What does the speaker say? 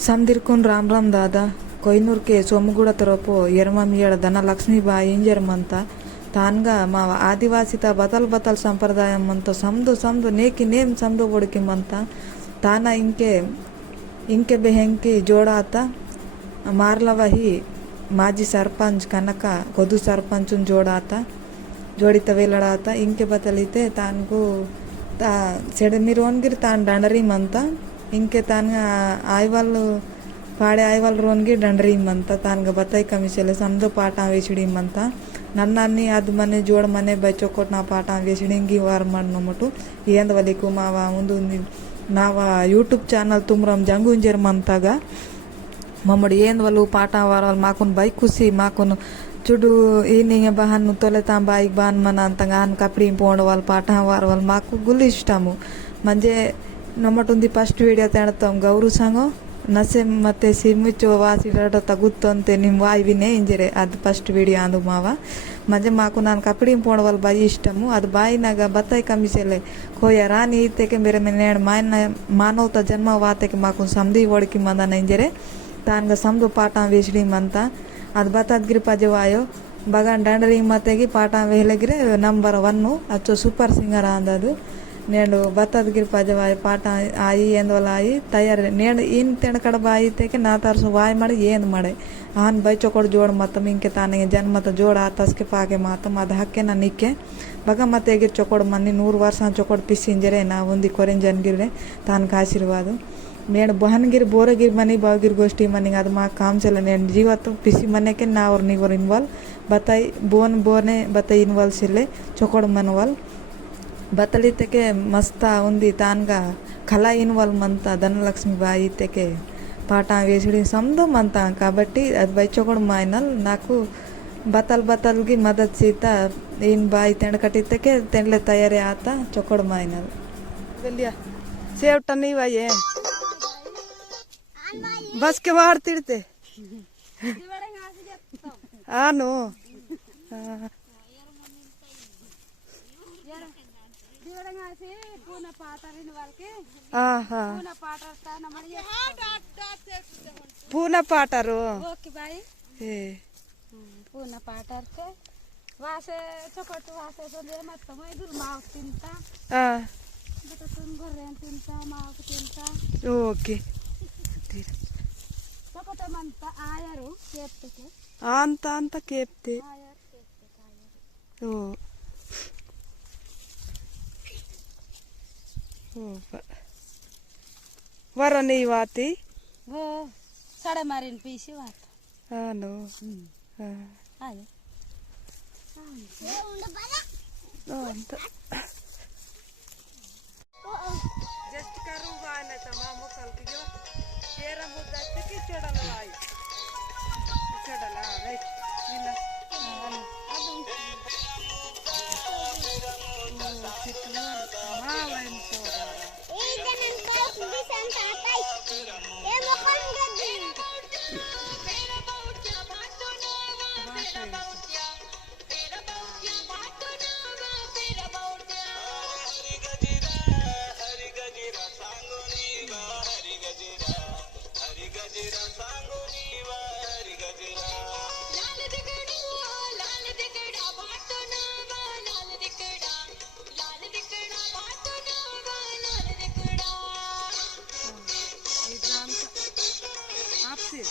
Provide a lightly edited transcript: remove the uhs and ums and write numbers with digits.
समदिरकुन राम राम दादा कोयनूर के सोमगुड़ तरफ एरममीड़ धन लक्ष्मीबाई इंजरमंत तानगा मा आदिवासी बतल बतल संप्रदाय मंत समदु समदु नेकी नेम समदु बोड़की मंत ताना इंके इंके बेहंकी जोड़ात मारलवही माजी सरपंच कनक गोदु सरपंच जोड़ात जोड़ित वेलड़ात इंके बतलीते तानगु सेडमिरोनगिर तान डंडरी मंत इंके तान आयवाल पाड़े आयवाल रोनगी डंडरी मंत तानग बताई कमिसले समदो पाटा वेचड़ी मंत नन्नी अद मने जोड़ मने बच्चोकोट ना पाटा वेचड़ी वार मटू ఏంద వలికు మావా ముందు నావా యూట్యూబ్ ఛానల్ తుమ్రం జంగుంజర్ మంతగా మమ్మడి ఏంద వాళ్ళు పాట వారాలు మాకున్ బైక్ కుసి మాకున్ చుడు ఈనింగ బహన్ తొలెతాం బైక్ బాన్ మన అంతగా అన్ కప్డి పోండ వాళ్ళు పాట వారాలు మాకు గుల్ ఇష్టము మంజే ನಮ್ಮಟೊಂದು ಫಸ್ಟ್ ವಿಡಿಯೋ ತೆಣತಾಂ ಗೌರು ಸಂಗೋ ನಸೆ ಮತ್ತೆ ಸಿಮ್ಮುಚ್ಚು ವಾಸಿಡಾಟ ತಗುತ್ತಂತೆ ನಿಮ್ಮ ವಾಯ್ವಿನೇ ಇಂಜಿರೆ ಅದು ಫಸ್ಟ್ ವಿಡಿಯೋ ಅಂದು ಮಾವ ಮಂಜೆ ಮಾಕು ನಾನು ಕಪ್ಪಡಿ ಪೋಣವಲ್ ಬಾಯಿ ಇಷ್ಟಮು ಅದು ಬಾಯಿನಾಗ ಬತ್ತಾಯಿ ಕಮಿಸಲೆ ಕೋಯ ರಾನಿ ಈತೆಗೆ ಬೇರೆ ಮೇನೇಣ ಮಾಯನ ಮಾನವತ ಜನ್ಮ ವಾತೆಗೆ ಮಾಕು ಸಮದಿ ಓಡಿಕಿ ಮಂದನ ಇಂಜಿರೆ ತಾನ್ಗ ಸಮದು ಪಾಠ ವೇಸಡಿ ಮಂತ ಅದು ಬತ್ತದ್ಗಿರಿ ಪಜವಾಯೋ ಬಗಾನ್ ದಂಡರಿ ಮತ್ತೆಗಿ ಪಾಠ ವೇಲಗಿರೆ ನಂಬರ್ 1 ಅಚ್ಚೋ ಸೂಪರ್ ಸಿಂಗರ್ ಅಂದದು నేను బత్తదగిరి పజవాయి ಪಾಠ ಆಯಿ ಎಂದವಲ್ಲ ಆಯಿ ತಯಾರಿ ನೇಣು ಇನ್ ತೆಣಕಡ ಬಾಯಿ ತೆಗೆ ನಾ ತರ್ಸು ವಾಯ್ ಮಾಡಿ ಏನು ಮಾಡೆ ಆನ್ ಬೈ ಚೊಕೊಡ್ ಜೋಡ್ ಮತ್ತಮ್ ಇಂಕೆ ತಾನಿಗೆ ಜನ್ಮತ ಜೋಡ ಆತಸ್ಕೆ ಪಾಗೆ ಮಾತಮ್ ಅದು ಹಕ್ಕೆ ನಾನು ನಿಕ್ಕೆ ಬಗ ಮತ್ತೆ ಎಗಿರ್ ಚೊಕೊಡ್ ಮನ್ನಿ 100 ವರ್ಷ ಚೊಕೊಡ್ ಪಿಸ್ಸಿಂಜರೆ ನಾ ಒಂದಿ ಕೊರೆನ್ ಜನ್ಗಿರ್ರೆ ತಾನ್ಗೆ ಆಶೀರ್ವಾದ నేను బహన్గిరి బోరగిరి మనీ బావగిరి గోష్ఠి మనీ అది మా కాంచెల నేను జీవత్వం పిసి మನೆకే ನಾ ಅವ್ರ ನೀವರ್ ಇನ್ವಾಲ್ವ್ ಬತ್ತಾಯಿ ಬೋನೆ ಬತ್ತಾಯಿ ಇನ್ವಾಲ್ವ್ ಸಿಲ್ಲೆ ಚೊಕೊಡ್ ಮನ್ವಾಲ್ बतली तेके मस्त उंदी तानगा कला इन्वाल्व मंत धनलक्ष्मीबाई तेके पाटा वेसड़ी समदो मंत काबट्टी अद बच्चोकड़ मायनल नाकु बतल बतलगी मदद सीता इन बाई तेणकटी तेके तेणले तयारी आता चोकड़ मायनल गलिया सेवटा नहीं वाये बस के बाहर तिड़ते आनो పూన పాటరు పూన పాటర్తే వాసే చొకటు వాసే సొందే మొత్తం ఇదురు మాకు తింటా బతతున్ గొర్రెన్ తింటా మాకు తింటా ఓకే చొకటమంత ఆయరు కేప్తే అంత అంత కేప్తే ఆయర్ కేప్తే ఆయర్ ఓ वरा नहीं वाती वो साड़े मारिन पीसी वात हाँ नो आये जस्ट करूँ बाय ना तमाम कल की जो केरा मुद्दा की चढ़ा लगाई